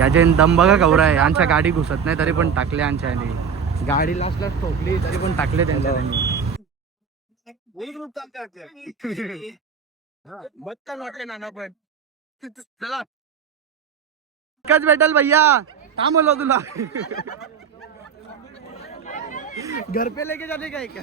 याचे दम बघा कवरा आहे. यांच्या गाडी घुसत नाही तरी पण टाकले यांच्या याने. गाडी लास्टला ठोकली तरी पण टाकले त्यांच्या त्यांनी. बच्चन वाटले नाना पण. चला कच भेटल भैया. काम बोलो तुला. घर पे लेके जाने का क्या?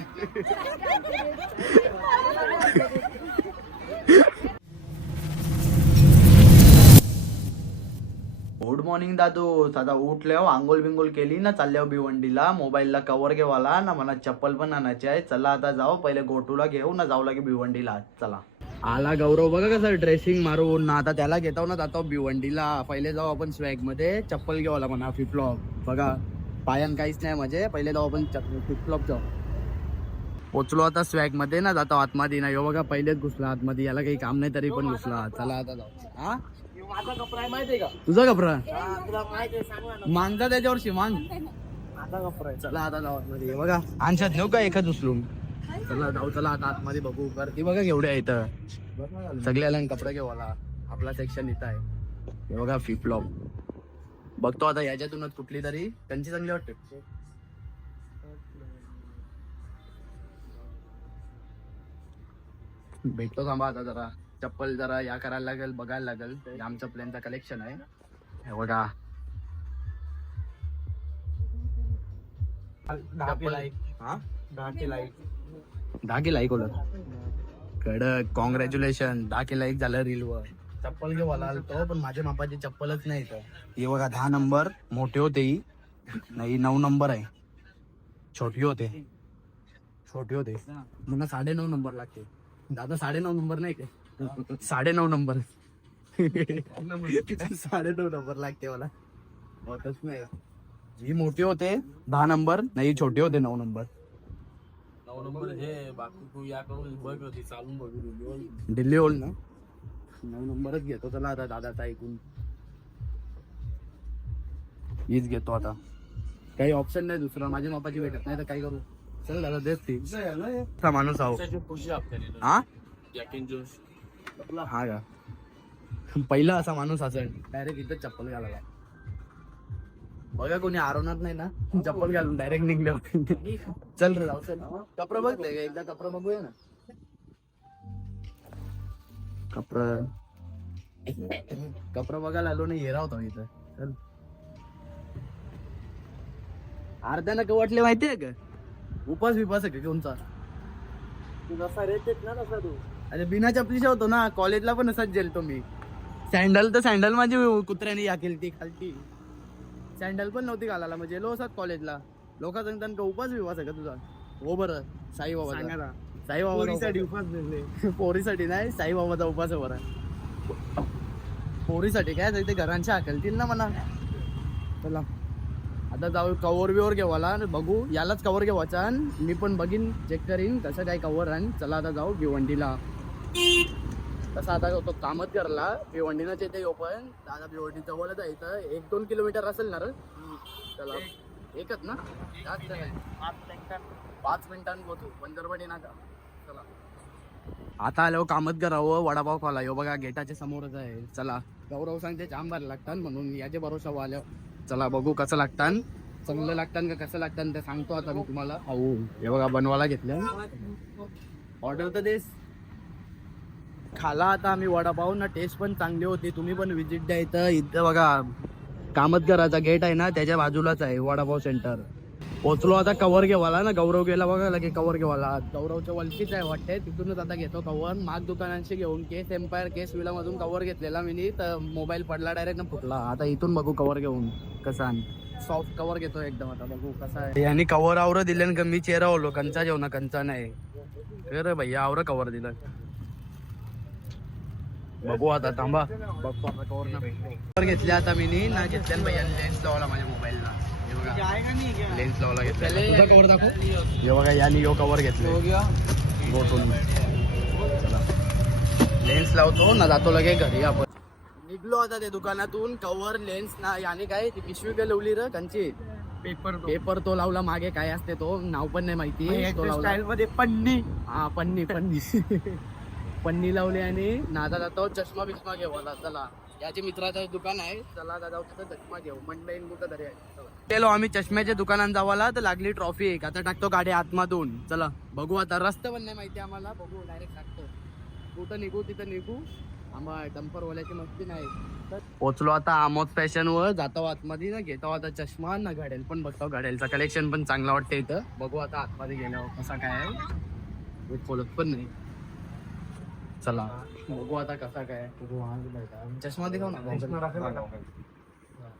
गुड मॉर्निंग दादू. आता उठल्या आंघोळ बिंगोल केली ना, चालल्या भिवंडीला. मोबाईलला कव्हर घेवाला ना, मला चप्पल पण आणायची आहे. चला आता जाऊ, पहिले गोटूला घेऊ ना, जाऊ लागे भिवंडीला. चला आला गौरव बघा कसं ड्रेसिंग मारून ना. आता त्याला घेतो ना, जातो भिवंडीला. पहिले जाऊ आपण स्वॅग मध्ये, चप्पल घेवाला म्हणा फ्लिपफ्लॉप. बघा पायान काहीच नाही म्हणजे. पहिले जाऊ आपण फ्लिपफ्लॉप जाऊ. पोचलो आता स्वॅग मध्ये ना, जातो आतमध्ये ना. यो बघा पहिलेच घुसला आतमध्ये, याला काही काम नाही तरी पण घुसला. चला आता जाऊ. हा माझा कपडा आहे माहितीये का? तुझा कपडा तुला माहिती आहे, सांग ना. मानचा त्याच्यावरची मान. माझा कपडा आहे. चला आता जाऊ आतमध्ये. बघा आणशात नेऊ का एकच उचलून. चला जाऊ. चला आता आतमध्ये बघू. गर्दी बघा केवढी आहे इथं. सगळ्याला कपडे घेवाला. आपला सेक्शन इथं आहे. हे बघा फ्लिपफ्लॉप. बघतो आता याच्यातूनच कुठली तरी त्यांची चांगली वाटते. भेटतो थांबा आता जरा. चप्पल जरा या करायला लागेल, बघायला लागेल. आमचं प्लेनचं कलेक्शन आहे. हे बघा दहा लाईक होलं. कडक. कॉंग्रॅच्युलेशन. 10 लाईक झालं रील वर. चप्पल घेवाला आलतो पण माझ्या मापाची चप्पलच नाही इथं. हे बघा 10 नंबर मोठे होते ही. नाही 9 नंबर आहे. छोटी होते. मला 9.5 नंबर लागते. दादा 9.5 नंबर नाही काय? 9.5 नंबर. 9.5 नंबर लागते मला. होतच नाही. ही मोठी होते 10 नंबर, नाही छोटे होते 9 नंबर. 9 नंबर हे बाकी तू या करून बघ होती चालून बघ. दिल्ली होल ना. 9 नंबरच घेतो. चला आता दादाचा ऐकून हीच घेतो आता. काही ऑप्शन नाही दुसरा. माझ्या मापाची भेटत नाही तर काय करू. चल दादा देत ती. माणूस आहो. हा हा का. पहिला असा माणूस असेल डायरेक्ट इथं चप्पल घालायला. बघा कोणी आरवणार नाही ना, चप्पल घालून डायरेक्ट निघले होते. चल रे जाऊ. चल कपडा बघते का एकदा. कपडा बघूया ना. कपडा बघायला आलो नाही. हेरा होता इथं. चल अर्ध्यानं का वाटले माहितीये का? उपास विपास आहे का कोणचा? तू जसा रेट ना तसा तू. अरे बिना चपलीचा होतो ना. कॉलेजला पण असाच गेलतो मी. सँडल माझी कुत्र्याने या केली ती खालती. सँडल पण नव्हती घालायला म्हणजे लो असाच कॉलेजला. लोक सांगतात का उपास विपास आहे का तुझा? हो बरं साईबाबा. साईबाबासाठी उपास दिले. पोरीसाठी नाही, साईबाबाचा उपास आहे बरं. पोरीसाठी काय ते घरांच्या हाकलतील ना मला. चला आता जाऊ. कवर बिवर घेवाला बघू. यालाच कवर घेवायचा. मी पण बघीन, चेक करीन कसं काय कवर. आणि चला आता जाऊ भिवंडीला. तसं आता होतो कामत करला. भिवंडीनाच येते ओपन. दादा भिवंडी जवळच आहे इथं. 1-2 किलोमीटर असेल ना रे. चला एकच ना. 5 मिनिटांनी पोहोचू. पंधरवडी नाका. चला आता आलो कामत करावं. वडापाव खाला. यो बघा गेटाच्या समोरच आहे. चला गौरव सांगते जाम भारी लागतात म्हणून याचे भरोसा आल्या. चला बघू कसं लागतात. चांगलं लागतात का कसं लागतात ते सांगतो आता मी तुम्हाला. हो हे बघा बनवायला घेतलं. ऑर्डर तर देस. खाला आता आम्ही वडापाव ना. टेस्ट पण चांगली होती. तुम्ही पण व्हिजिट द्या इथं. इथं बघा कामतगराचा गेट आहे ना, त्याच्या बाजूलाच आहे वडापाव सेंटर. पोचलो आता. कवर घेवाला ना. गौरव गेला बघा लगे कवर घेवाला. गौरवच्या वलकीच आहे वाटते. तिथूनच आता घेतो कवर. माग दुकानांशी घेऊन केस एम्पायर केस विला मधून कवर घेतलेला मी. तर मोबाईल पडला डायरेक्ट ना फुटला. आता इथून बघू कवर घेऊन कसा. सॉफ्ट कवर घेतो एकदम. आता बघू कसा आहे. यांनी कवर आवरं दिलं का मी चेहरा ओलो. कंचा जेवणा कंचा नाही रे भैया. आवरं कवर दिलं. बघू आता थांबा. बघतो आता कवर ना भेटतो. कवर घेतले आता मी ना. घेतल्या भैया लेन्स लावला माझ्या मोबाईलला. लेन्स लावला घेतला. कवर दाखव. हे बघा यानी यो कवर घेतले. गोटून चला लेन्स लावतो ना. जातो लगे घरी आपण. निघलो आता ते दुकानातून. कवर लेन्स ना. याने काय ती पिशवी काय लावली र कंची. पेपर तो लावला मागे. काय असते तो नाव पण नाही माहिती. तो लावला पन्नी. हा पन्नी पन्नी लावली. आणि नादा जातो. चष्मा बिष्मा घेवाला. चला याचे मित्राचं दुकान आहे, चला आता जाऊ तिथं चष्मा घेऊ. म्हणलं येईन कुठं तरी आहे. गेलो आम्ही चष्म्याच्या दुकानात जावाला तर लागली ट्रॉफी एक. आता टाकतो गाडी आतमधून. चला बघू आता, रस्ते पण नाही माहिती आम्हाला, बघू डायरेक्ट टाकतो. कुठं निघू तिथं निघू. आम्हाला डंपरवाल्याची मस्ती नाही. तर पोचलो आता आमोद फॅशन वर, जातो आतमध्ये ना, घेतो आता चष्मा ना घड्याल पण बघतो. घड्यालचं कलेक्शन पण चांगलं वाटतं इथं. बघू आता आतमध्ये गेल्यावर कसा काय आहे, खोलत पण नाही. चला बघू आता कसा काय. चष्मा दिखाव ना,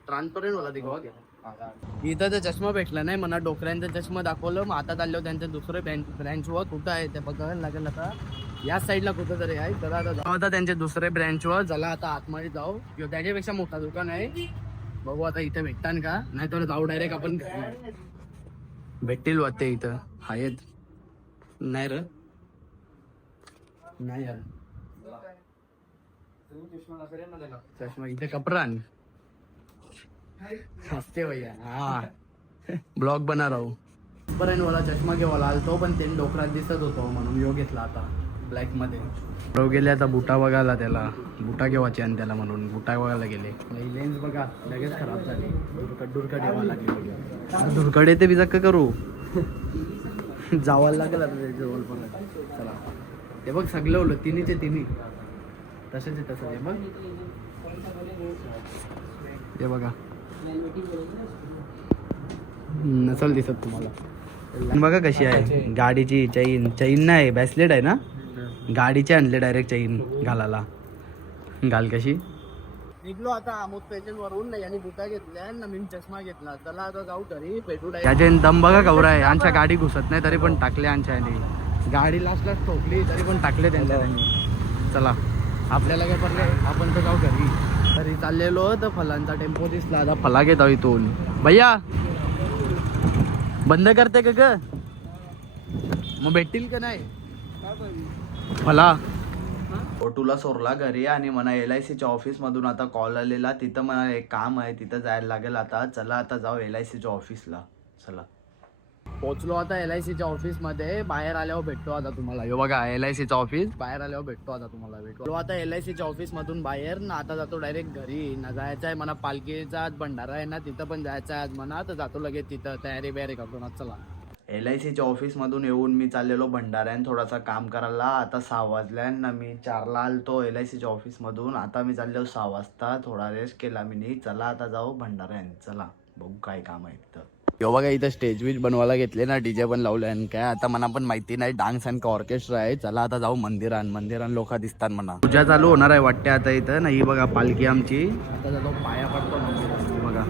ट्रान्सपरंट वाला दिखावा. इथं तर चष्मा भेटला नाही म्हणा, डोकऱ्यांचा चष्मा दाखवलं. मग आता चाललो त्यांचं दुसरं ब्रँच वर. कुठं आहे ते बघायला लागेल आता. या साईडला कुठं तरी आहे. चला आता जाऊ आता त्यांचे दुसरे ब्रँच वर. चला आता आतमध्ये जाऊ, किंवा त्याच्यापेक्षा मोठा दुकान आहे. बघू आता इथं भेटतान का, नाही तर जाऊ डायरेक्ट आपण घरी. भेटतील वाटते इथं. आहेत नाही र, नाही यार चष्मा इथे कपडा असते भैया. हा ब्लॉग बना राहू. पर्यंत मला चष्मा घेवायला आलतो, पण त्यांनी डोकरात दिसत होतो म्हणून यो घेतला आता ब्लॅक मध्ये. तो गेले आता बुटा बघायला, त्याला बुटा घेवायचे आणि त्याला म्हणून बुटा बघायला गेले. लेन्स बघा लगेच खराब झाली, दुर्कट यावं लागली. दुर्कट येते बिजा का करू, जावायला लागेल आता जवळ पण. चला ते बघ सगळं ओलं, तिन्हीचे तिन्ही तसेच आहे. तसं आहे बघ, हे बघा नसल दिसत तुम्हाला. बघा कशी आहे गाडीची चैन. चैन नाही, ब्रेसलेट आहे ना, गाडीचे आणले डायरेक्ट चैन घालायला. घाल कशी. निघलो आता आमोद फॅशन वरून, यांनी बुटा घेतल्या, नवीन चष्मा घेतला. चला आता जाऊ घरी भेटू. त्याचे दम बघा कवरा आहे. आमच्या गाडी घुसत नाही तरी पण टाकले आमच्या यांनी. गाडी लास्ट ठोकली तरी पण टाकले त्यांच्या त्यांनी. चला आपल्याला काय पडले, आपण तर जाऊ घरी. तरी चाललेलो तर फलांचा टेम्पो दिसला. आता फला घेत आहो इथून. भैया बंद करते का ग, मग भेटतील का नाही फला. ओटूला सोरला घरी आणि म्हणा LICच्या ऑफिस मधून आता कॉल आलेला. तिथं मला एक काम आहे, तिथं जायला लागेल आता. चला आता जाऊ LICच्या ऑफिसला. चला पोचलो आता LICच्या ऑफिस मध्ये. बाहेर आल्यावर भेटतो आता तुम्हाला. हे बघा LICचं ऑफिस, बाहेर आल्यावर भेटतो आता तुम्हाला. भेटतो आता LICच्या ऑफिस मधून बाहेर ना. आता जातो डायरेक्ट घरी ना. जायचं आहे म्हणा पालखीचा आज भंडारा आहे ना, तिथं पण जायचं आहे आज म्हणा. तर जातो लगेच तिथं तयारी बियारी करतो ना. चला LICच्या ऑफिस मधून येऊन मी चाललेलो भंडाऱ्यान थोडासा काम करायला. आता 6 वाजल्या ना, मी 4ला आलतो LICच्या ऑफिस मधून. आता मी चाललो 6 वाजता. थोडा रेस्ट केला मी. चला आता जाऊ भंडाऱ्यान. चला बघू काय काम आहे तिथं. यो बघा इथं स्टेज बीज बनवायला घेतले ना, DJ पण लावले आणि काय आता मला पण माहिती नाही. डान्स आणि ऑर्केस्ट्रा आहे. चला आता जाऊ मंदिरान लोक दिसतात म्हणा. पूजा चालू होणार आहे वाटते आता इथं. नाही बघा पालखी आमची. आता जातो पाया पडतो मंदिरात. बघा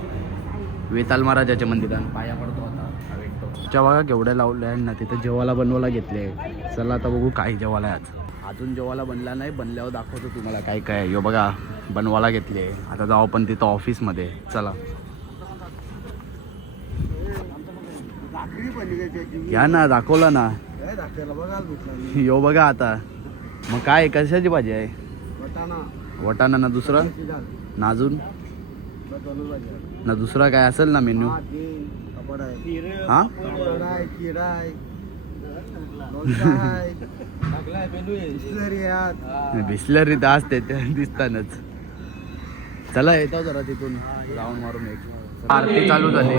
वेताल महाराजाच्या मंदिरात पाया पडतो आता. भेटतो बघा केवढ्या लावल्या ना तिथं. जेवायला बनवायला घेतले. चला आता बघू काय जेवायला आज. अजून जेवायला बनला नाही, बनल्यावर दाखवतो तुम्हाला काय काय. यो बघा बनवायला घेतले. आता जाऊ पण तिथं ऑफिसमध्ये. चला या ना, दाखवला ना. यो बघा आता. मग काय कशाची भाजी आहे. वटाणा ना, दुसरा ना, अजून ना दुसरा काय असेल ना मेन्यू. हा बिस्लरी तर असते दिसतानच. चला येतो जरा तिथून राऊंड मारून. एक आरती चालू झाली.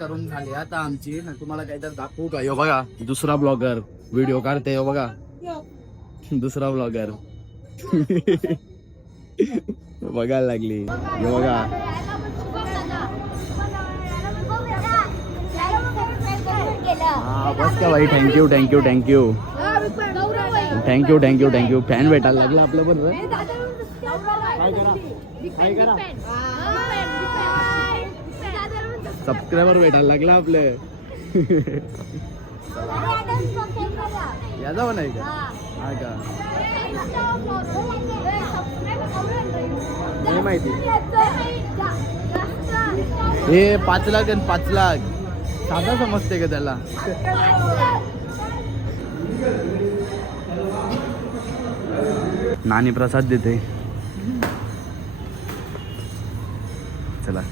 करून झाली आता आमची ना. तुम्हाला काहीतरी दाखवू का. यो बघा दुसरा ब्लॉगर व्हिडिओ काढते. यो बघा दुसरा ब्लॉगर बघायला लागली. यो बघा बस का भाई. Thank you thank you thank you thank you thank you thank you. Fan भेटायला लागला आपलं पण. सबस्क्रायबर भेटायला लागला आपले. या जाऊ नाही का. हा का नाही माहिती. हे 5 लाख आणि 5 लाख साधा समजते का त्याला. नानी प्रसाद देते. चला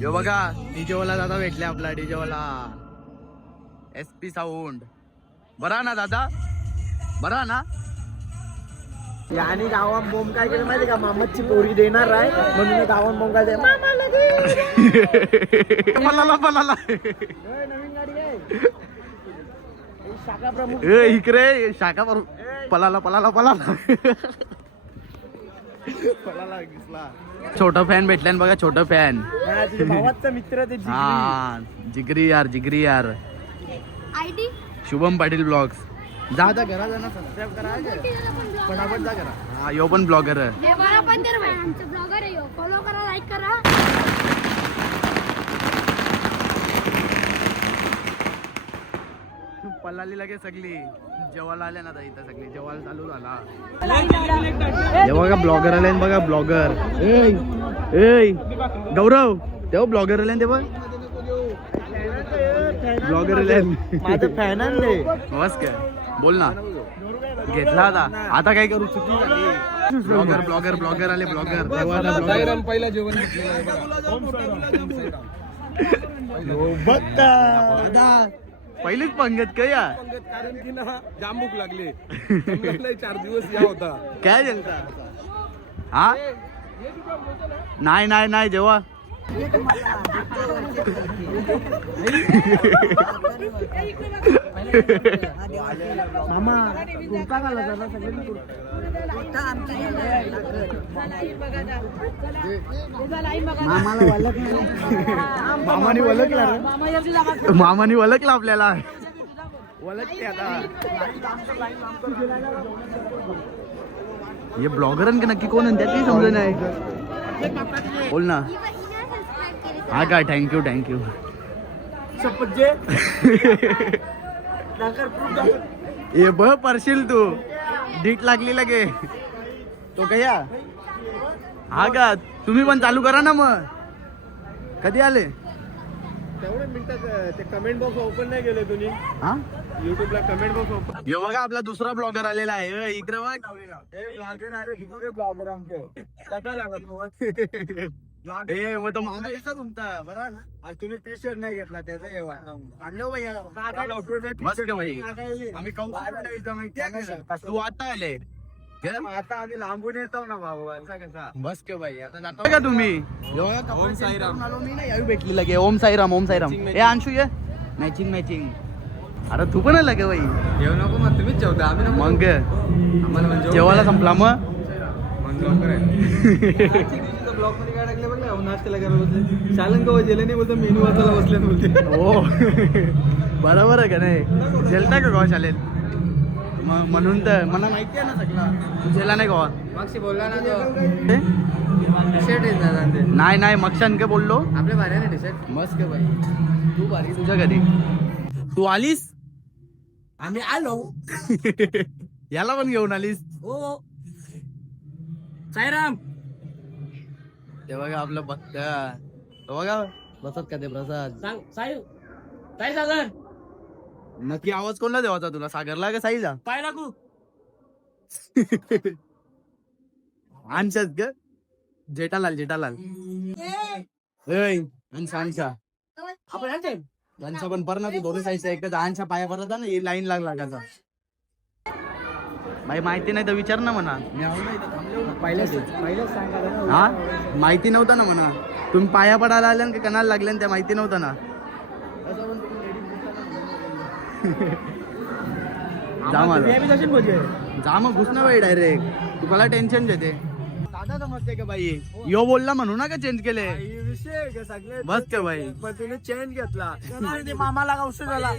यो बघा डीजेवाला दादा भेटले आपला डीजेवाला SP साऊंड. बरा ना दादा, बरा ना. आणि गावात बोंब काय केलं माहिती का, मामाची पोरी देणार आहे म्हणून गावात बोंब काय मामाला दे. पलाला पलाला नवीन गाडी आहे शाखा प्रमुख. इकडे शाखा पलाला पलाला पलाला पलाला दिसला. छोटा फॅन भेटल्यान बघा, छोटा फॅन. भावाचा मित्र ते हा जिगरी यार, जिगरी यार. ID Shubham Patil blogs. जा करा, जा ना, सबस्क्राईब करा फटाफट जा करा. हा यो पण ब्लॉगर आहे. हे बरा पण तर भाई आमचे ब्लॉगर आहे, फॉलो करा, लाईक करा. पलाली लगे सगळी जेवायला आल्या ना आता इथं, सगळी जेवायला चालू झाला. हे बघा ब्लॉगर आले बघा, ब्लॉगर. ए गौरव तेव्हा ब्लॉगर आले ते बघ, ब्लॉगर आले. माझं फॅन आहे. बस काय बोल ना, घेतला आता काय करू, चुकी झाली. ब्लॉगर ब्लॉगर ब्लॉगर आले, ब्लॉगर. पहिला जेवण पहिलीच पंगत काय या, कारण की ना जाम भूक लागली. 4 दिवस या होता. काय जेलता हा. नाही नाही नाही जेव्हा मामा कुर्ता घालायचा ना सगळे. मामाला वळख नाही. मामाने ओळखला, मामाने ओळखला आपल्याला. ओळखते आता हे ब्लॉगर नक्की कोण आहे त्यातही समज नाही. बोल ना. हा काय, थँक्यू थँक्यू. ये बघ परशील तू, डीट लागली लगे तो कया. हा का, तुम्ही पण चालू करा ना मग. कधी आले तेवढे मिनिटात ते कमेंट बॉक्स ओपन नाही केले तुम्ही हा युट्यूबला. Comment box open. हे बघा आपला दुसरा ब्लॉगर आलेला आहे. इकडे बघ. ए मग तो मामा कसा तुमचा बरा ना. आज तुम्ही टी शर्ट नाही घेतला त्याचा येवा आणलो भैया. मस्त भाई. आम्ही तू आता आले आता आम्ही लांबून येतो ना भाऊ. असा कसा बस के भाई. आता जातो का तुम्ही. ओम साईराम आलो मी ना, यावी भेटली लगे. ओम साईराम, ओम साईराम. ए अंशू ये मॅचिंग मॅचिंग. अरे तू पण लगे भाई. जेवण नको मग तुम्हीच जेवता आम्ही मग आम्हाला म्हणजे जेवायला संपला मग. ब्लॉग मध्ये काय टाकले बघा, नाश्त्याला करायला बसले. शालन गो जेले नाही बोलतो, मेनू वाचायला बसले बोलते. हो बरोबर आहे का नाही. जेलता का गावा चालेल म्हणून तर मला माहिती आहे ना सगळं. तू जेला नाही गावा. मागशी बोलला ना ते? शर्ट येत ना ते. नाही नाही मक्षान के बोललो. आपल्या भारी आहे ना टी शर्ट. मस्त के भाई. तू भारी तुझ्या घरी. तू आलीस. आम्ही आलो. याला पण घेऊन आलीस. हो साईराम. ते बघा आपलं बघता. तो बघा बसत का ते प्रसाद. सांग साई साई सागर नक्की आवाज कोणला देवाचा तुला, सागरला का साईला. पाय लागू. आणशात ग जेठालाल, जेठालाल. आणशा आपण आणते त्यांचा पण पर ना तू दोन्ही साईजचा एकच. आणशा पाया परत ना ही लाईन लागला त्याचा. भाई माहिती नाही तर विचार ना म्हणा. मी आलो ना इथं थांबलो. पहिलेच सांगा ना. हा माहिती नव्हतं ना म्हणा. तुम्ही पाया पडायला आल्या की कणाला लागल्या त्या माहिती नव्हतं ना. जा मला जा मग घुस ना भाई डायरेक्ट. तुम्हाला टेन्शन देते दादा. समजते का भाई. यो बोलला म्हणू ना का चेंज केले विषय सगळे बस का भाई. पण तुम्ही चेंज घेतला. मामाला औषध झाला.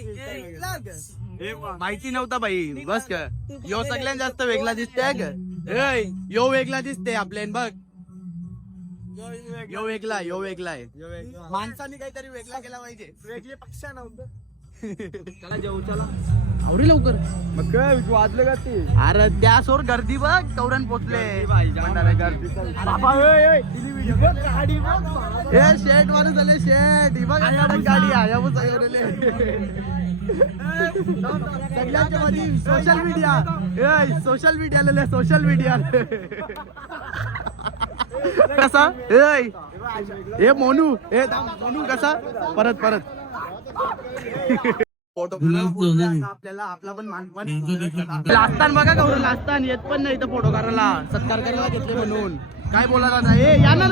माहिती नव्हता भाई. बस का यो सगळ्यात जास्त वेगळा दिसते का. यो वेगळा दिसते आपल्यान बघ. यो वेगळा, यो वेगळा आहे. माणसाने काहीतरी वेगळा केला पाहिजे. वेगळे पक्ष नव्हतं. चला जेवू चला. आवरी लवकर. मग काय वाजलं का ते. अरे त्या सोर गर्दी बघ. कवरण पोचले. शेट माणूस आले शेट. ही बघ गाडी आया सगळ्यांच्या मध्ये social media social media social media कसा हे मोनू मोनू कसा परत फोटो आपल्याला आपला पण मानपण लाजतान बघा गौरव लाजतान येत पण नाही तर फोटो करायला सत्कार करायला घेतले म्हणून काय बोला दादा हे याणार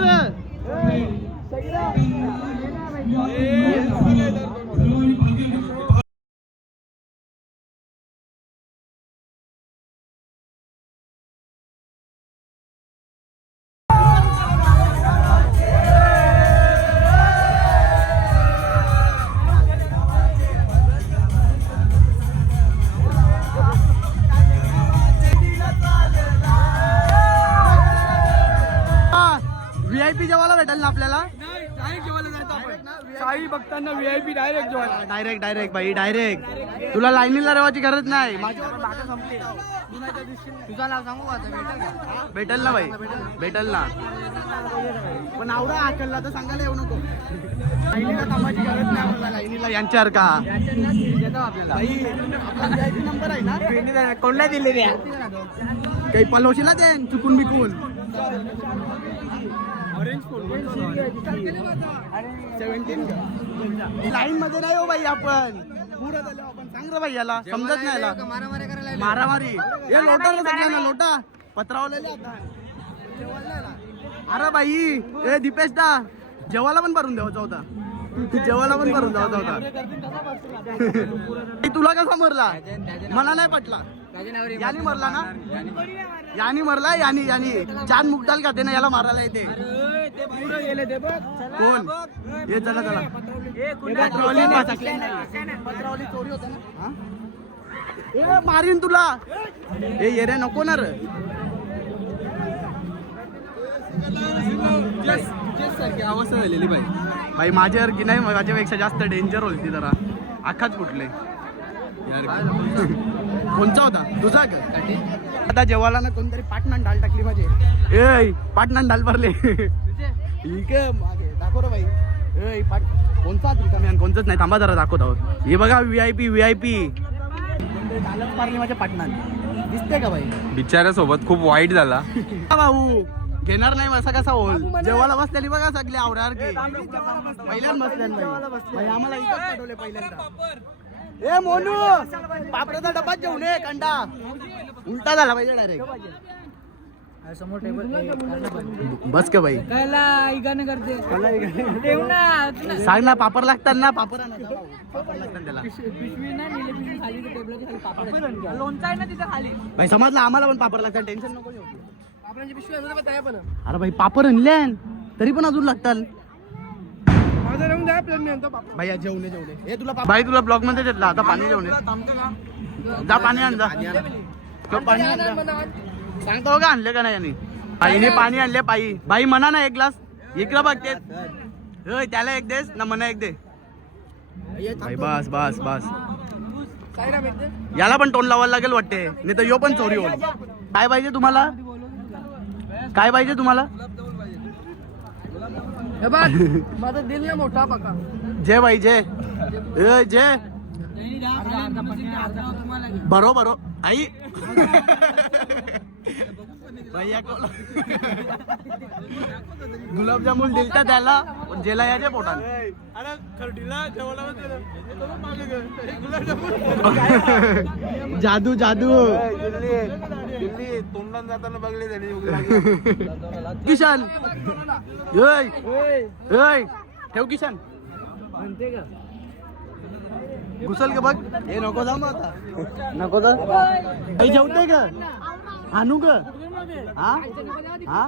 VIP जेवायला भेटेल ना आपल्याला शाही बघताना VIP डायरेक्ट जेवायला डायरेक्ट भाई डायरेक्ट तुला लाईनीला रेवायची गरज नाही तुझा नाव सांगू का भेटेल ना भाई भेटेल ना पण आवडा आकलला तर सांगायला येऊ नको लाईनीला थांबायची गरज नाही मला लाईनीला यांच्यावर का आपला VIP नंबर आहे ना कोणला दिले रे काही पलवशील ना ते चुकून बिकून लाईन मध्ये नाही हो बाई आपण पुढे झालो आपण सांग रे बाई याला समजत नाही याला मारामारी हे लोटा रे सगळ्यांना लोटा पत्रावलेले आता अरे बाई ए दीपेश दा जेवायला पण भरून द्यायचा होता जेवायला पण भरून द्यायचा होता तुला कसा मरला मला नाही पटला यानी मरला ना यानी मरला यानी चांद मुगदाल खाते ना याला मारायला येते कोण हे चला पत्रावली चोरी होते ना ए मारीन तुला ए ये रे नको ना रे अवस्था झालेली बाई भाई माझ्यावर की नाही माझ्यापेक्षा जास्त डेंजर होती जरा अख्खाच कुठले कोणचा होता तुझा का आता जेवायला ना कोणतरी पाटणान डाल टाकली माझे ए पाटणान डाल भरले ठीक आहे मागे दाखव रे भाई ए पाट कोणचा रिकाम्यान कोणचंच नाही थांबा जरा दाखवत आहोत हे बघा VIP डालच मारली माझ्या पाटणान दिसते का भाई बिचाऱ्यासोबत खूप वाईट झाला भाऊ घेणार नाही असा कसा होल जेवायला बसलेली बघा सगळे आवड्यावर की पहिल्यांदा बसल्या आम्हाला इथं पाठवले पहिल्यांदा ए मोनू पापडाचा डब्बाच जेवण आहे कंडा उलटा झाला पाहिजे डायरेक्ट बस का भाई सांग ना पापड लागतात ना पापड त्याला भाई समजलं आम्हाला पण पापड लागतात टेन्शन नको घेऊ. अरे भाई पापड आणले तरी पण अजून लागतात भैया जेवणे हे तुला भाई तुला ब्लॉक मध्ये घेतला आता पाणी जेवणे जा पाणी आण जा पाणी आण जा. सांगतो का आणले का नाही यांनी आईने पाणी आणले बाई म्हणा ना एक ग्लास इकडं बघते त्याला एक देस ना म्हणा एक दे भाई बस बस बस याला पण तोंड लावायला लागेल वाटते नाही तर यो पण चोरी होईल काय पाहिजे तुम्हाला काय पाहिजे तुम्हाला माझा दिल ना मोठा पका जय भाई जय जय बरो आई भैया गुलाबजामुन दिलता त्याला जेला याच्या पोटाने जादू तोंडात जाताना बघले किशन ठेव किशन म्हणते का घुसल का बघ हे नको जाऊ मग आता नको जा काही जेवते का आणू का हा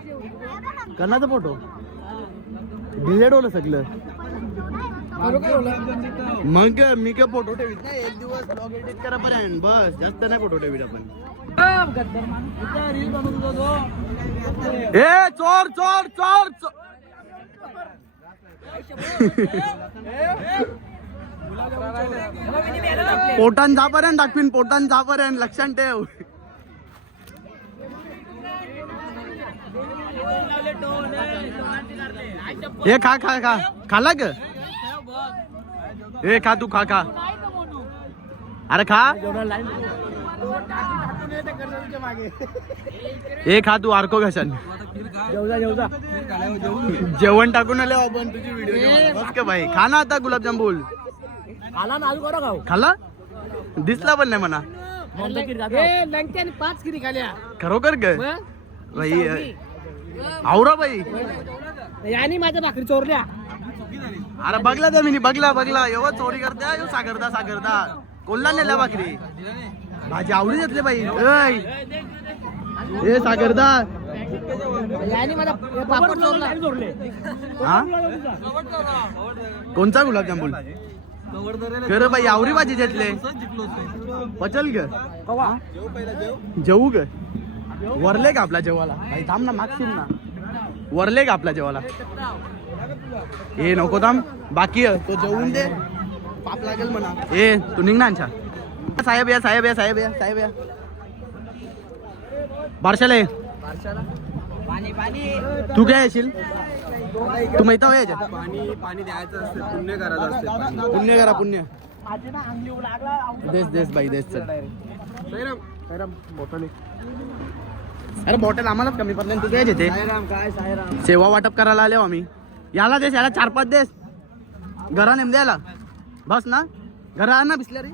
करण्याचा फोटो डिलेट होलं सगळं मग मी काय फोटो ठेवीत नाही एक दिवस ब्लॉग एडिट करापर्यंत बस जास्त नाही फोटो ठेवीत आपण ए चोर चोर चोर पोटान जापर्यंत दाखवीन पोटान जापर्यंत लक्षात ठेव हे खा खा खा खाला ग हे खा तू खा खा अरे खा हे खा तू आरको घशान जेवण टाकून आले आपण तुझी व्हिडिओ बस का भाई खा ना आता गुलाबजामुन खाला दिसला पण नाही म्हणा खरोखर ग भाई आवरा भाई आणि माझ्या भाकरी चोरल्या अरे बघला त्या मी बघला एवढं चोरी करत्या यो सागरदा कोणला नेल्या भाकरी भाजी आवडी घेतले बाई ए सागरदा आणि माझा पापड चोरले हा कोणचा गुलाबजामुन खरं बाई आवरी भाजी घेतले पचल ग जेवू ग वरले का आपला जेवाला भाई थांब ना मागशील ना वरले का आपला जेवाला ए नको थांब बाकी आहे, तो जेवून दे पाप लागेल म्हणा ए तू निघ ना अच्छा साहेब या बारशाला ये. तू काय येशील तू माहिती आहे याच्यात पाणी द्यायचं असते पुण्य करायचं असते पुण्य करा पुण्य देस बाई देस चल अरे बॉटल आम्हालाच कमी पडले तू काय येते काय सायराम सेवा वाटप करायला आलो आम्ही याला देस याला 4-5 देस घरा नेम द्यायला बस ना घरा ना बिसल्या रे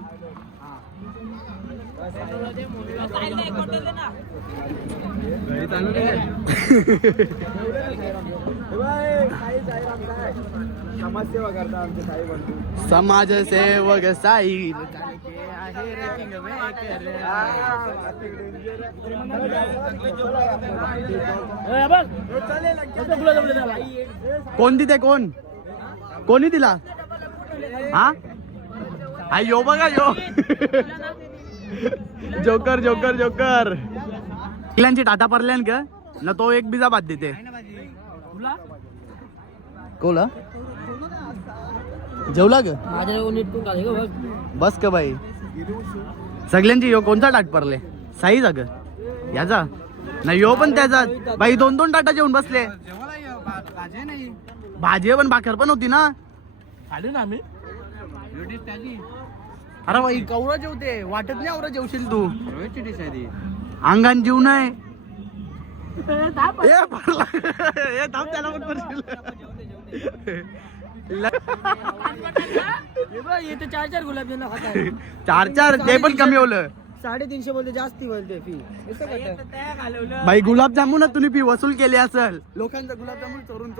समाजसेवा करता आमचे साई बनतो समाजसेवक साई कोण तिथे कोणी दिला हा आई यो बघा यो जोकर इलांची टाटा पडल्यान का ना तो एक बिजा बात देते कोला जेवला ग बस का बाई सगळ्यांची यो कोणता टाट पडले साई जाग याचा नाही यो पण त्याचा बाई 2-2 टाटा जेवून बसले भाजी पण भाकर पण होती ना अरे बाई कवरा जेवते वाटत नाही आवरा जेवशील तू अंगान जीव नाही त्याला पण पडशील 4 गुलाबजामुन 4 ते पण कमी होलं 350 बोलते जास्ती बोलते फी भाई गुलाबजामुन तुम्ही फी वसूल केली असेल लोकांचं गुलाबजामुन चोरून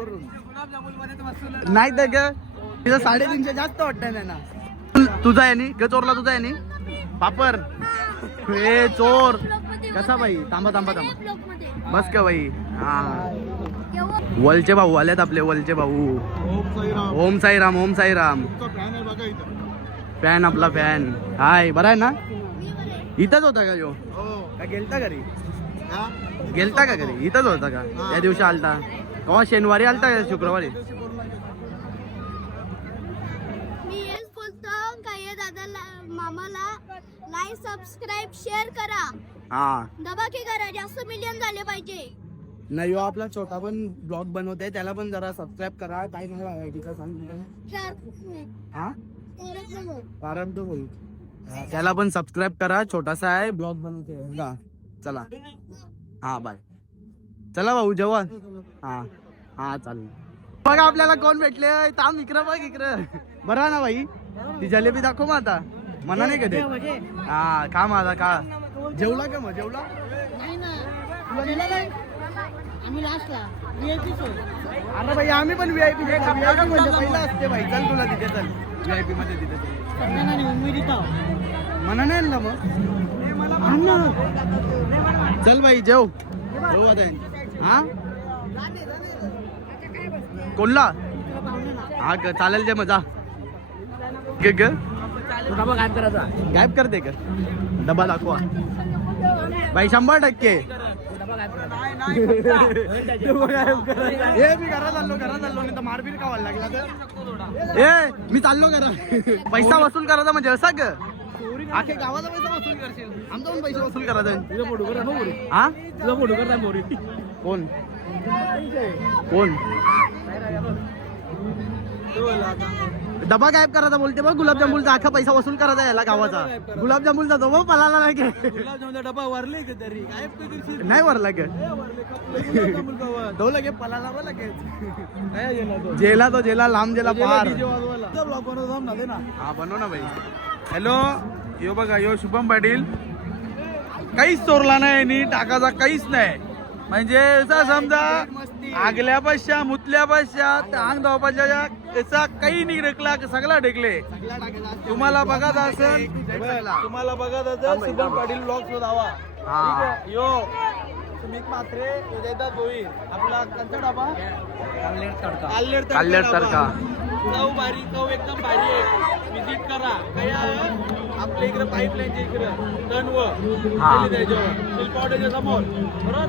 नाही तर ग तिथं 350 जास्त वाटतंय ना तुझा आहे नी ग चोरला तुझा आहे नी पापर ए चोर कसा बाई थांबा बस का बाई हा वलचे भाऊ आलेत आपले वलचे भाऊ ओम साईराम फॅन आपला फॅन हाय बरा आहे ना इथंच होता का यो का गेलता का घरी इथंच होता का त्या दिवशी आलता केव्हा शनिवारी आलता का शुक्रवारी मी हेच बोलतो काय दादाला मामाला लाईक सबस्क्राईब शेअर करा हा दबाकी करा जास्त मिलियन झाले पाहिजे नाही आपला छोटा पण ब्लॉग बनवते त्याला पण जरा सबस्क्राईब करा काय नाही तिचा सांग हा कारण तो बोल त्याला पण सबस्क्राईब करा छोटासा आहे ब्लॉग बनवते का चला हा बाय चला भाऊ जेव्हा हा चालेल बघा आपल्याला कोण भेटले थांब इकडं बरा ना भाई ती जलेबी दाखव मग आता मना नाही कधी हा खा माझा खा जेवला का मग जेवला आम्ही लास्टला अरे भाई आम्ही पण VIP म्हणजे पहिला असते भाई चल तुला तिथे चल VIP मध्ये तिथे मना नाही ना मग चल भाई जेव आता हा कोणला हा चालेल ते मजा गायब करते का डबा दाखवा भाई 100% मी घरात चाललो नाही तर मारबीर का व्हायला लागला तर मी चाललो करा पैसा वसूल करायचा म्हणजे असं ग आखे गावाचा पैसा वसूल करशील आमचा पण पैसा वसूल करायचा हा तुझा फोटो करता मोरी कोण डबा गायब करायचा बोलते बघ, गुलाबजामुनचा अख्खा पैसा वसूल करायचा याला गावाचा. गुलाबजामुनचा तो बघ पलाला नाही के गुलाबजामुनचा डबा वरले का तरी काय करशील नाही वरला के तो लगे पलाला बघ लगेच जेला लांब जेला पार. हा बनव ना भाई. हॅलो यो बघा यो शुभम पाटील काहीच चोरला नाही नी टाकाचा काहीच नाही. म्हणजे असा समजा आगल्या पाशा मुतल्या पाशा अंग धावपाच्या याचा काही नाही ढेकला, सगळा ढेकले. तुम्हाला बघत असेल शुभम पाटील ब्लॉग धावा. यो सुमित मात्रे उदयदास भोईर आपला कंचा डाबा काल्लेर तडका चव भारी, चव एकदम भारी आहे. विजिट करा. काय आहे आपल्या इकडे पाईपलाईनच्या इकडे टनव शिल्पावड्याच्या समोर बरोबर.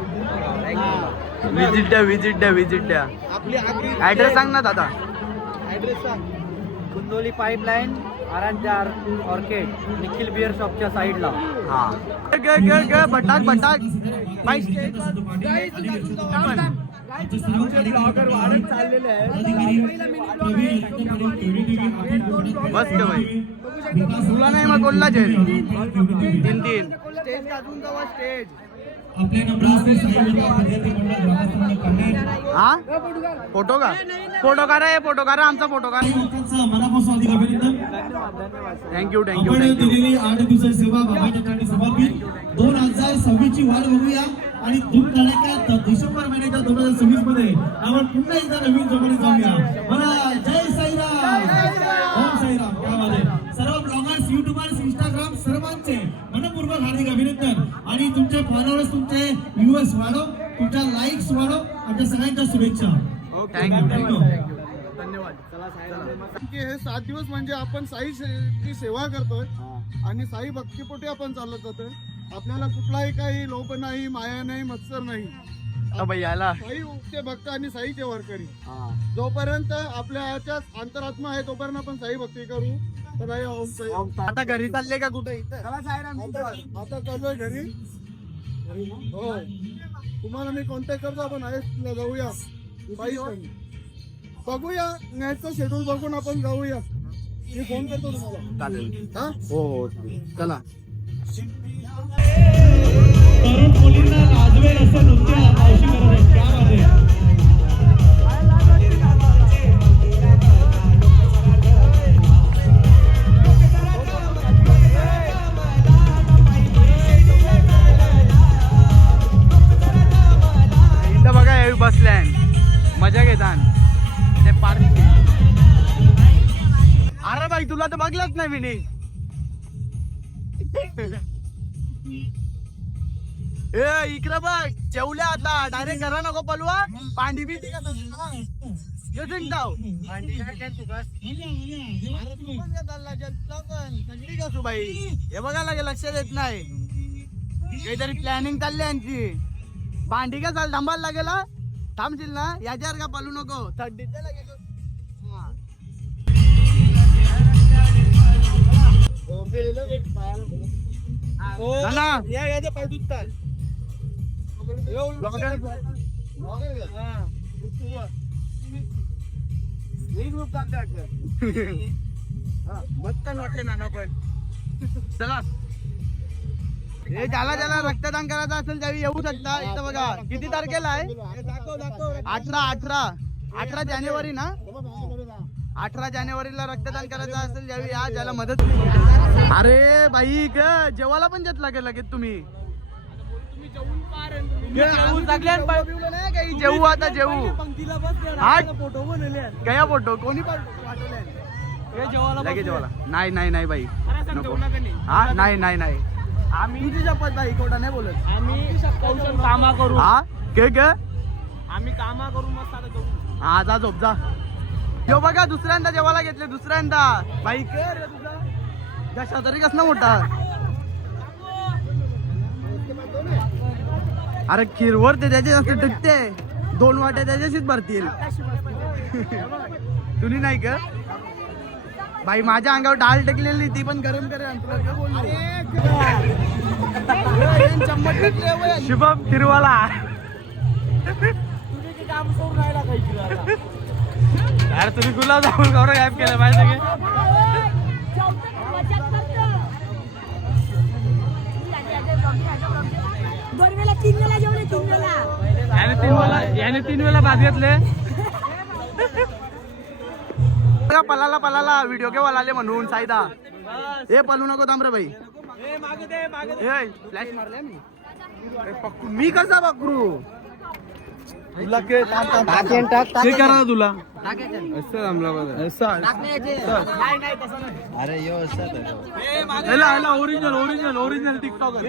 विजिट द्या आपली ऍड्रेस सांग ना दादा. ऍड्रेस सांग. कुंदोली पाईपलाईन आरांजार ऑर्किड निखिल बिअर शॉपच्या साईडला. हा बटाक ब्लॉगर वाढत चाललेले आहे. मस्त भाई. तुला नाही मग कोणला जेल 3 स्टेज गाजून जावा स्टेज. हा फोटो का रे फोटो का आमचा फोटो का. थँक्यू दिलेली 8 दिवसाची सेवा बाबाच्या समर्पित 2026 ची वाट बघूया आणि धूमधडाक्यात डिसेंबर महिन्याच्या 2026 मध्ये आपण पुन्हा एकदा नवीन जमाने जाऊया. मला जय साईराम, ओम साईराम. त्यामध्ये सर्व ब्लॉगर्स, युट्यूबर्स, इंस्टाग्राम सर्वांचे मनपूर्वक हार्दिक अभिनंदन. आणि तुमचे फॉलोअर्स, तुमचे व्ह्यूअर्स वाढो, तुमच्या लाईक्स वाढो. आमच्या सगळ्यांच्या शुभेच्छा. थँक्यू. हे 7 दिवस म्हणजे आपण साईची सेवा करतोय आणि साई भक्तीपोटी आपण चालत जातोय. आपल्याला कुठलाही काही लोभ नाही, माया नाही, मत्सर नाही. साई ते भक्त आणि साईचे वारकरी. जोपर्यंत आपल्या याच्यात अंतरात्मा आहे तोपर्यंत आपण साई भक्ती करू. तर आता घरी चालले का कुठे. आता चाललोय घरी. हो तुम्हाला मी कॉन्टॅक्ट करतो. आपण आहे जाऊया बघूया मॅचचं शेड्यूल बघून आपण जाऊया. मी फोन करतो तुम्हाला. हा हो चला. तरुण मुलींना लाजवेल असं नृत्य मावशी करत आहे. क्या बात आहे. इथं बघा हे बसल्यान मजा घेतान ते पार्क. अरे बाई तुला तर बघलाच नाही मी. ए इकडं बघ जेवल्या आता डायरेक्ट घरा नको पलवा. पांडी बी बाई हे बघा लागे लक्ष देत नाही. काहीतरी प्लॅनिंग चालली यांची. भांडी का चाल थांबायला लागेल. थांबशील ना याच्यावर का पलू नको. थंडीचे लागेल. वाटले ना पण चला. हे ज्याला रक्तदान करायचं असेल त्यावेळी येऊ शकता. इथं बघा किती तारखेला आहे. 18 जानेवारी ना. 18 जानेवारीला रक्तदान करायचं असेल ज्यावेळी या ज्याला मदत. अरे बाई जेवायला पण देत लागेल लगेच तुम्ही. जेवू आता जेवू. गया फोटो कोणी लगेच जेवायला. नाही बाई नको. हा नाही आम्ही शपथ बाई कोटा नाही बोलत. आम्ही कामा करू. हा आम्ही कामा करू मस्त. आता हा जा झोप जा. जो बघा दुसऱ्यांदा जेवायला घेतले. दुसऱ्यांदा बाई तुझा तरी कसला मोठा. अरे खीरवर ते त्याचे जास्त टिकते. 2 वाट्या त्याच्याशीच भरतील. तुम्ही नाही का बाई. माझ्या अंगावर डाळ टेकलेली ती पण गरम करेल. शुभम फिरवाला अरे तुम्ही गुलाबजामुन गौरव गायब केलं माहिती आहे का? याने तीन वेळा भाग घेतले. पलाला व्हिडिओ केव्हा आले म्हणून साईदा हे पलू नको थांब रे भाई. फ्लॅश मारले मी कसा पकडू तुला करा तुला अरे ओरिजिनल टिकटॉकर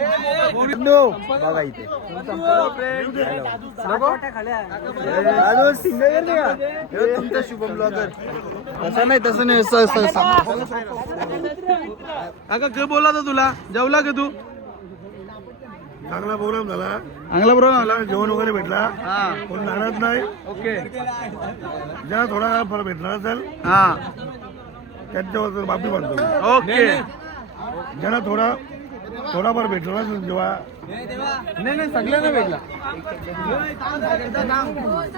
बघा इथे तुमचा शुभम ब्लॉगर तसं नाही काका काय बोला तर तुला जेवला का तू चांगला प्रोग्राम झाला, चांगला बरोबर आला जेवण वगैरे भेटला, हा कोण नाराज नाही. ओके ज्याला थोडा फरक भेटला असेल हा त्यांच्यावर माफी मागतो. ओके ज्याला थोडाफार भेटला नसेल जेव्हा नाही सगळ्यांना भेटला.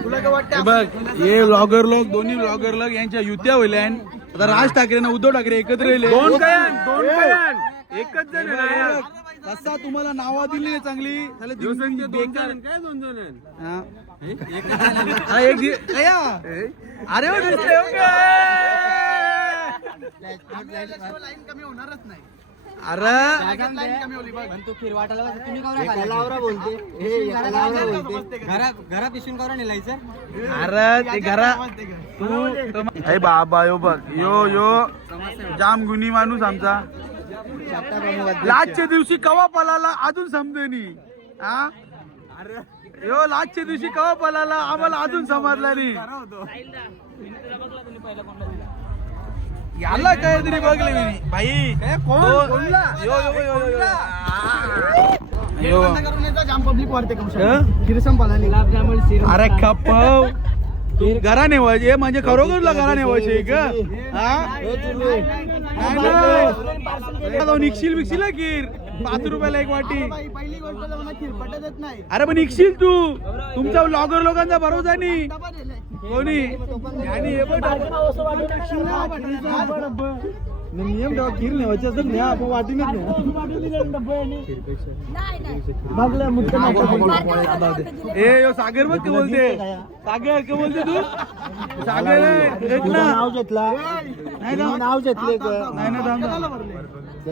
तुला काय वाटतं बघ हे व्लॉगर लोक दोन्ही व्लॉगर लोक यांच्या युत्या होईल. आता राज ठाकरे ना उद्धव ठाकरे एकत्र येले. दोन कयान एकच जण कसा तुम्हाला नावा दिली नाही चांगली बेकार काय दोन जण अरे कमी होणारच नाही. अरे घरात इशून करा नेलायचं. अरे ते घरा तू बाबा यो बघ यो जाम गुणी माणूस आमचा. लास्टच्या दिवशी कवा पलाला अजून समजेनी. हा यो लास्टच्या दिवशी कवा पलाला आम्हाला अजून समजला नाही. याला काय तरी बघले मी भाई अरे खप तू घरा नेवायचे म्हणजे खरोखरला घरा नेवायचे का? निघशील बिकशील खीर 5 रुपयाला एक वाटी. पहिली गोष्ट मला खीर पटत नाही. अरे पण निघशील तू तुमच्या व्लॉगर लोकांचा भरोसा नाही कोणी नियम खीर नेवायची असत नाही आपण वाटीनच ए यो सागर बघ बोलते सागर काय बोलते तू सागर नाव घेतला नाव घेतले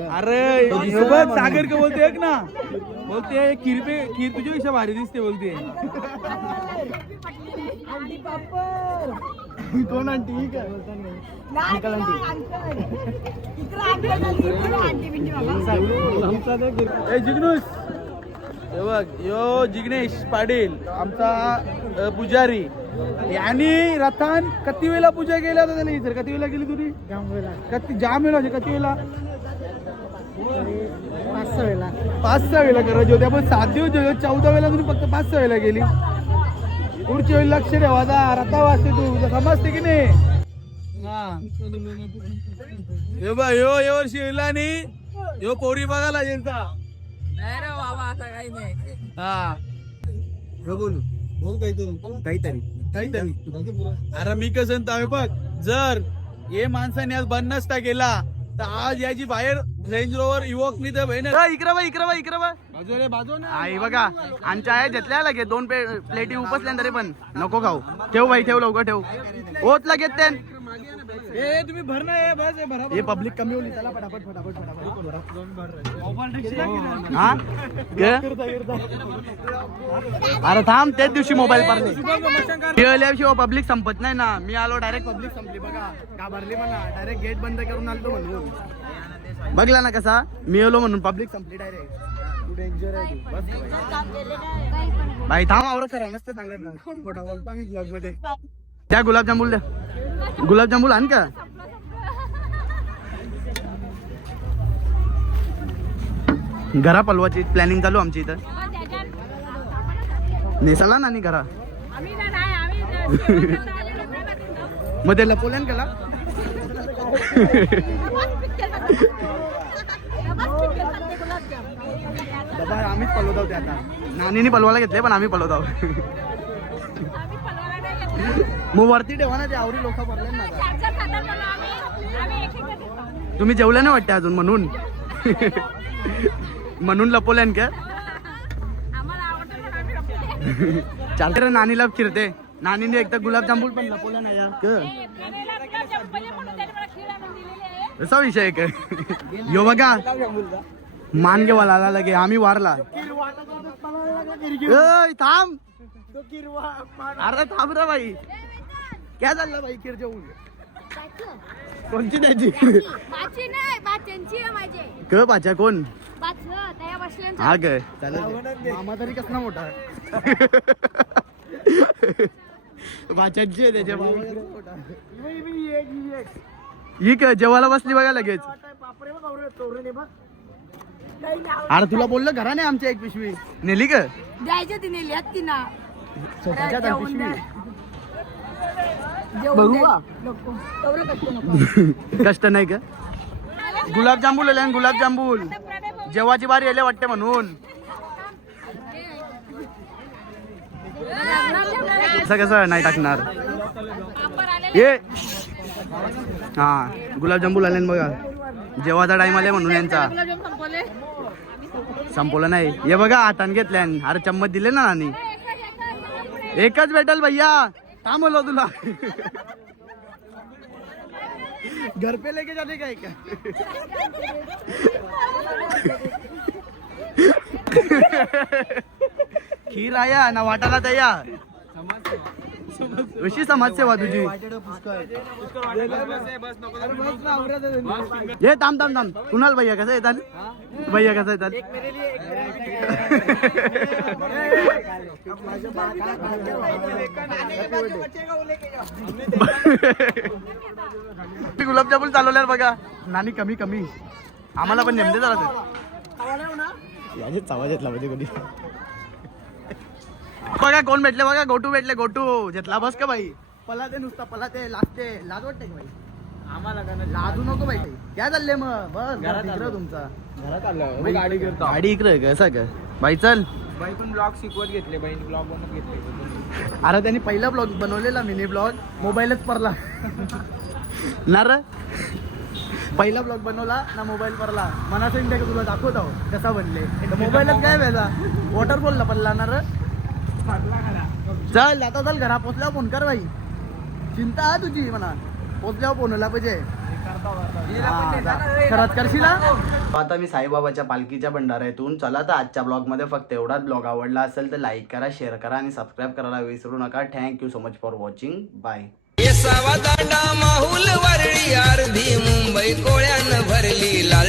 अरे बघ सागर काय बोलते एक ना बोलते खीर तुझ्यापेक्षा भारी दिसते बोलते. कोण आंटी ठीक जिग्नेश हे बघ यो जिग्नेश पाटील आमचा पुजारी यांनी रथान किती वेळा पूजा केल्या होता त्याला इतर किती वेळा केली तुझी कती जाम वेळा किती वेळा 5-6 वेळा करायची होती आपण 7 दिवस 14 वेळा तुम्ही फक्त 5-6 वेळा गेली. पुढच्या वेळी लक्ष ठेवायचा रथा वाजते तू समजते की नाही. यो वर्षी येला नाही यो पोरी बघायला येईल अरे मी कसं सांगतो बघ जर हे माणसाने आज बंद नसता गेला तर आज याची बाहेर रेंज रोवर युवक नाही तर बहिण इकडं आई बघा आमच्या आहे घेतल्या लागे 2 प्लेटी उपसल्या तरी पण नको खाऊ. ठेव बाई ठेव लवकर ठेव होत लागेल ते तुम्ही भरणं हे पब्लिक कमी होली त्याला फटाफट अरे थांब त्याच दिवशी मोबाईल पारले पब्लिक संपत नाही ना. मी आलो डायरेक्ट पब्लिक संपली बघा का भरली मला डायरेक्ट गेट बंद करून आलो म्हणून बघला ना कसा मी आलो म्हणून पब्लिक संपली डायरेक्ट. भाई थांब आवरत करा नसते सांगत ना त्या गुलाबजामुन द्या गुलाबजामुन आण का घरा पलवाची प्लॅनिंग चालू आमची इथं नेसाला ना घरा मग त्याला पोल्यान केला आम्हीच पलवत आहोत आता नानीने पलवायला घेतले पण आम्ही पलवत आहोत. मग वरती ठेवा ना, ते आवरी लोक भरले ना आता. तुम्ही जेवलं नाही वाटते अजून म्हणून म्हणून लपवल्यान का? चालते रे, नानीला फिरते. नानीने एकदा गुलाबजामुन पण लपवला नाही यार. असा विषय काय? यो बघा मानगेवाला आला लगे, आम्ही वारला. थांब अरे थांब रे बाई, काय झालं बाई? किर जेवून कोणची द्यायची? क बाच्या कोण? हा ग चालेल. मामा तरी कसला मोठा बाच्यांची आहे त्याच्या मामा मोठा. ही का जेवायला बसली बघा लगेच. अरे तुला बोललो घराने आमच्या एक पिशवी नेली का? द्यायची ती नेली ती ना. कष्ट नाही का? गुलाबजामुन आले, गुलाबजामुन जेवाची बारी आले वाटते म्हणून. असं कसं नाही टाकणार? ये हा गुलाबजामुन आले बघा, जेवाचा टाइम आले म्हणून यांचा. संपवलं नाही. हे बघा हातान घेतल्या. अरे चम्मच दिले ना नानी. एकच भेटल भैया, काम बोलो तुला. घर पे लेके जाने का है क्या? खीर आया ना वाटाला तया. कशी समाजसेवा तुझी? ये थांब थांब थांब. कुणाल भैया कसं येतात? भैया कसं येतात? गुलाबजामुन चालवल्यावर बघा नानी कमी कमी आम्हाला पण नेमते जरा. आवाज येतला म्हणजे कधी बघा कोण भेटले बघा. गोटू भेटले. गोटू घेतला बस का बाई? पला ते नुसता पला ते लागते. लाज वाटते का बाई? आम्हाला लाजू नको बाई. काय चालले मग? बस घरात तुमचा घरात आलं गाडी करतो. गाडी इकडे कसं का बाई? चल बाई पण ब्लॉग शिकवत घेतले, बाईने ब्लॉग बनवत घेतले. अरे त्यांनी पहिला ब्लॉग बनवलेला मिनी ब्लॉग, मोबाईलच परला ना रे. पहिला ब्लॉग बनवला ना मोबाईल परला. मनाचं इंडिया तुला दाखवत आहो कसा बनले. मोबाईलच काय व्हायचा? वॉटरफॉलला पडला ना रे. चल आता चल घरा पोचल्यावर फोन कर बाई. चिंता आहे तुझी म्हणा. पोचल्यावर फोनला पाहिजे. खरंच करशील? आता मी साईबाबाच्या पालखीच्या भंडाऱ्यातून. चला तर आजच्या ब्लॉग मध्ये फक्त एवढाच. ब्लॉग आवडला असेल तर लाईक करा, शेअर करा आणि सबस्क्राईब करायला विसरू नका. Thank you so much for watching. Bye. Danda Mahul Worli अर्धी मुंबई कोळ्यानं भरली लाल